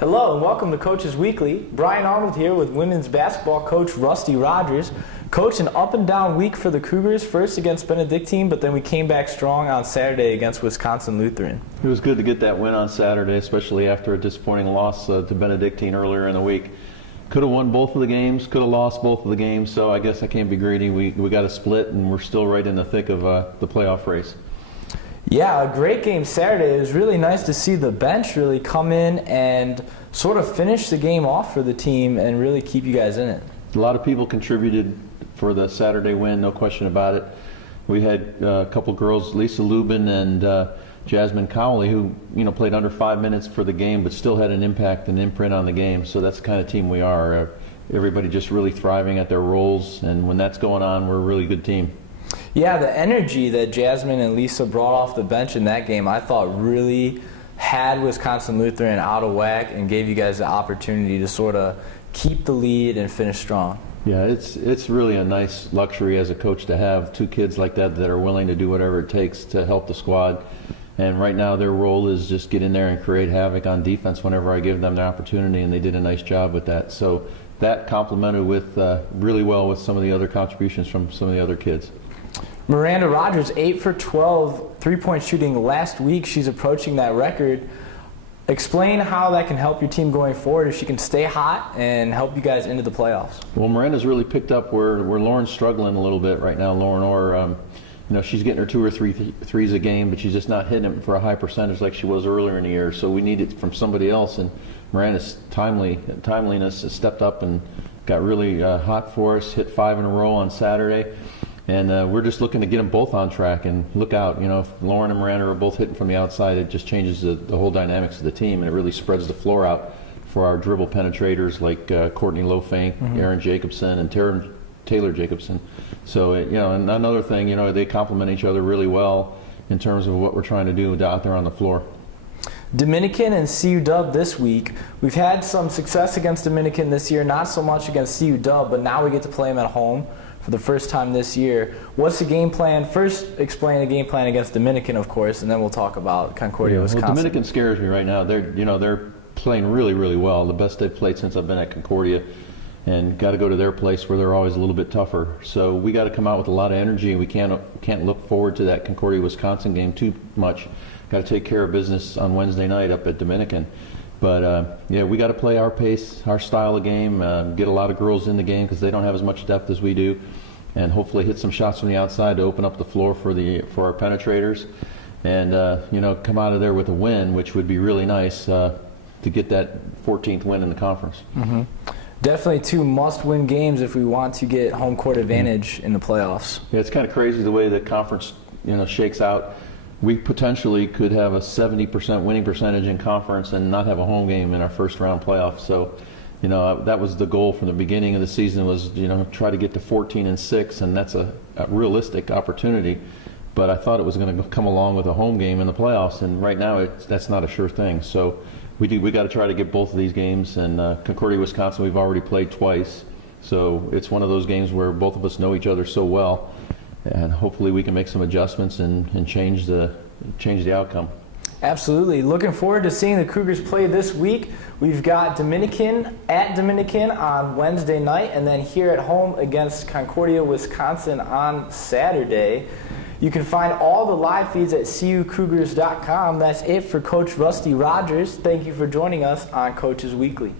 Hello and welcome to Coaches Weekly. Brian Arnold here with women's basketball coach Rusty Rogers. Coach, an up and down week for the Cougars, first against Benedictine, but then we came back strong on Saturday against Wisconsin Lutheran. It was good to get that win on Saturday, especially after a disappointing loss to Benedictine earlier in the week. Could have won both of the games, could have lost both of the games, so I guess I can't be greedy. We got a split and we're still right in the thick of the playoff race. Yeah, a great game Saturday. It was really nice to see the bench really come in and sort of finish the game off for the team and really keep you guys in it. A lot of people contributed for the Saturday win, no question about it. We had a couple girls, Lisa Lubin and Jasmine Cowley, who played under 5 minutes for the game, but still had an impact and imprint on the game. So that's the kind of team we are. Everybody just really thriving at their roles, and when that's going on, we're a really good team. Yeah, the energy that Jasmine and Lisa brought off the bench in that game, I thought really had Wisconsin Lutheran out of whack and gave you guys the opportunity to sort of keep the lead and finish strong. Yeah, it's really a nice luxury as a coach to have two kids like that are willing to do whatever it takes to help the squad. And right now their role is just get in there and create havoc on defense whenever I give them the opportunity, and they did a nice job with that. So that complemented with really well with some of the other contributions from some of the other kids. Miranda Rogers, 8 for 12 three-point shooting last week. She's approaching that record. Explain how that can help your team going forward if she can stay hot and help you guys into the playoffs. Well, Miranda's really picked up where Lauren's struggling a little bit right now. Lauren Orr, she's getting her 2 or 3 threes a game, but she's just not hitting them for a high percentage like she was earlier in the year. So we need it from somebody else, and Miranda's timeliness has stepped up and got really hot for us. Hit 5 in a row on Saturday. And we're just looking to get them both on track and look out. If Lauren and Miranda are both hitting from the outside, it just changes the whole dynamics of the team, and it really spreads the floor out for our dribble penetrators like Courtney Lofink, Erin Jacobson, and Taylor Jacobson. So, and another thing, they complement each other really well in terms of what we're trying to do out there on the floor. Dominican and CU Dub this week. We've had some success against Dominican this year, not so much against CU Dub, but now we get to play them at home for the first time this year. What's the game plan? First, explain the game plan against Dominican, of course, and then we'll talk about Concordia, Wisconsin. Well, Dominican scares me right now. They're playing really, really well. The best they've played since I've been at Concordia, and got to go to their place where they're always a little bit tougher. So we got to come out with a lot of energy. We can't look forward to that Concordia, Wisconsin game too much. Got to take care of business on Wednesday night up at Dominican. But we got to play our pace, our style of game, get a lot of girls in the game because they don't have as much depth as we do, and hopefully hit some shots from the outside to open up the floor for our penetrators, and come out of there with a win, which would be really nice to get that 14th win in the conference. Mm-hmm. Definitely 2 must-win games if we want to get home court advantage in the playoffs. Yeah, it's kind of crazy the way the conference shakes out. We potentially could have a 70% winning percentage in conference and not have a home game in our first round playoff. So, that was the goal from the beginning of the season, was try to get to 14-6, and that's a realistic opportunity. But I thought it was going to come along with a home game in the playoffs, and right now that's not a sure thing. So we got to try to get both of these games. And Concordia, Wisconsin, we've already played twice, so it's one of those games where both of us know each other so well. And hopefully we can make some adjustments and change the outcome. Absolutely. Looking forward to seeing the Cougars play this week. We've got Dominican at Dominican on Wednesday night, and then here at home against Concordia, Wisconsin on Saturday. You can find all the live feeds at cucougars.com. That's it for Coach Rusty Rogers. Thank you for joining us on Coaches Weekly.